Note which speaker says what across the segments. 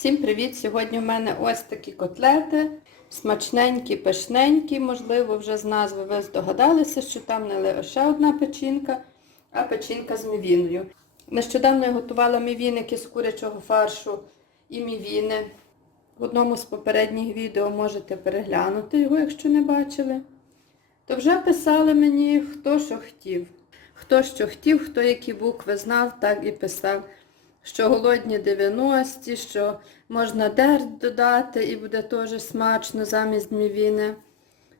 Speaker 1: Всім привіт! Сьогодні в мене ось такі котлети. Смачненькі, пишненькі. Можливо, вже з назви ви здогадалися, що там не лише одна печінка, а печінка з мівіною. Нещодавно я готувала мівіники з курячого фаршу і мівіни. В одному з попередніх відео можете переглянути його, якщо не бачили. То вже писали мені, хто що хотів. Хто що хотів, хто які букви знав, так і писав. Що голодні 90-ті, що можна дерть додати і буде теж смачно замість мівіни.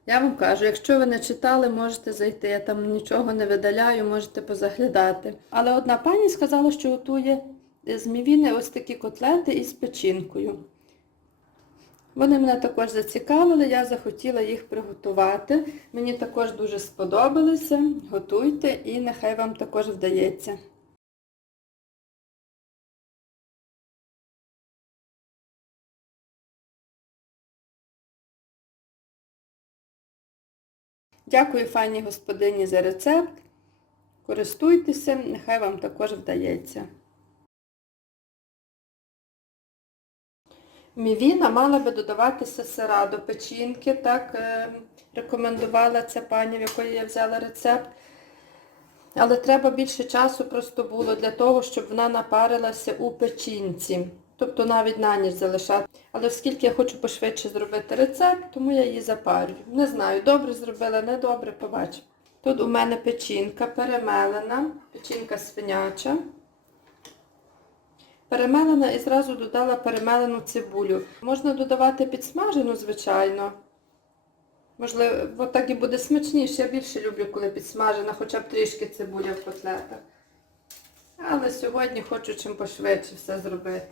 Speaker 1: Я вам кажу, якщо ви не читали, можете зайти. Я там нічого не видаляю, можете позаглядати. Але одна пані сказала, що готує з мівіни ось такі котлети із печінкою. Вони мене також зацікавили, я захотіла їх приготувати. Мені також дуже сподобалися. Готуйте і нехай вам також вдається. Дякую файній господині за рецепт. Користуйтеся, нехай вам також вдається. Мівіна мала би додаватися сира до печінки, так е, рекомендувала ця пані, в якої я взяла рецепт. Але треба більше часу просто було для того, щоб вона напарилася у печінці. Тобто навіть на ніч залишати. Але оскільки я хочу пошвидше зробити рецепт, тому я її запарюю. Не знаю, добре зробила, не добре, побачимо. Тут у мене печінка перемелена, печінка свиняча. Перемелена і зразу додала перемелену цибулю. Можна додавати підсмажену, звичайно. Можливо, так і буде смачніше. Я більше люблю, коли підсмажена, хоча б трішки цибуля в котлетах. Але сьогодні хочу чим пошвидше все зробити.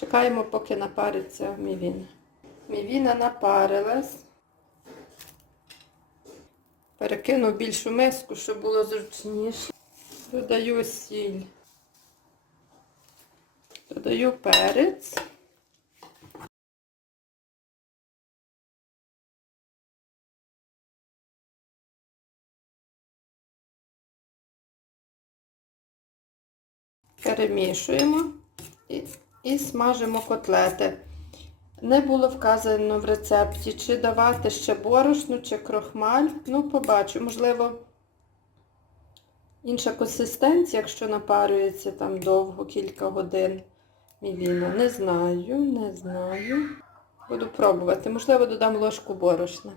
Speaker 1: Чекаємо, поки напариться мівіна. Мівіна напарилась. Перекину більшу миску, щоб було зручніше. Додаю сіль. Додаю перець. Перемішуємо і, і смажимо котлети. Не було вказано в рецепті, чи давати ще борошно, чи крохмаль. Ну, побачу, можливо, інша консистенція, якщо напарюється там довго, кілька годин мівіна. Не знаю, не знаю. Буду пробувати. Можливо, додам ложку борошна.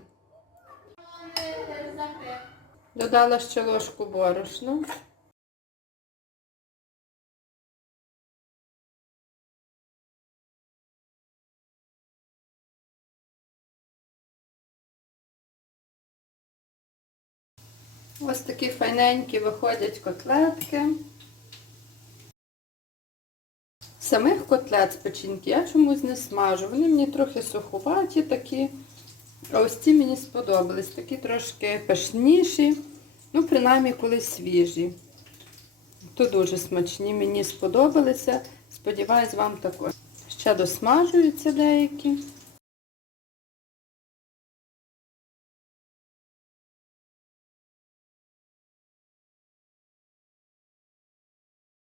Speaker 1: Додала ще ложку борошна. Ось такі файненькі виходять котлетки. Самих котлет з печінки я чомусь не смажу. Вони мені трохи суховаті такі. А ось ці мені сподобались. Такі трошки пишніші. Ну, принаймні, коли свіжі. То дуже смачні, мені сподобалися. Сподіваюсь, вам також. Ще досмажуються деякі.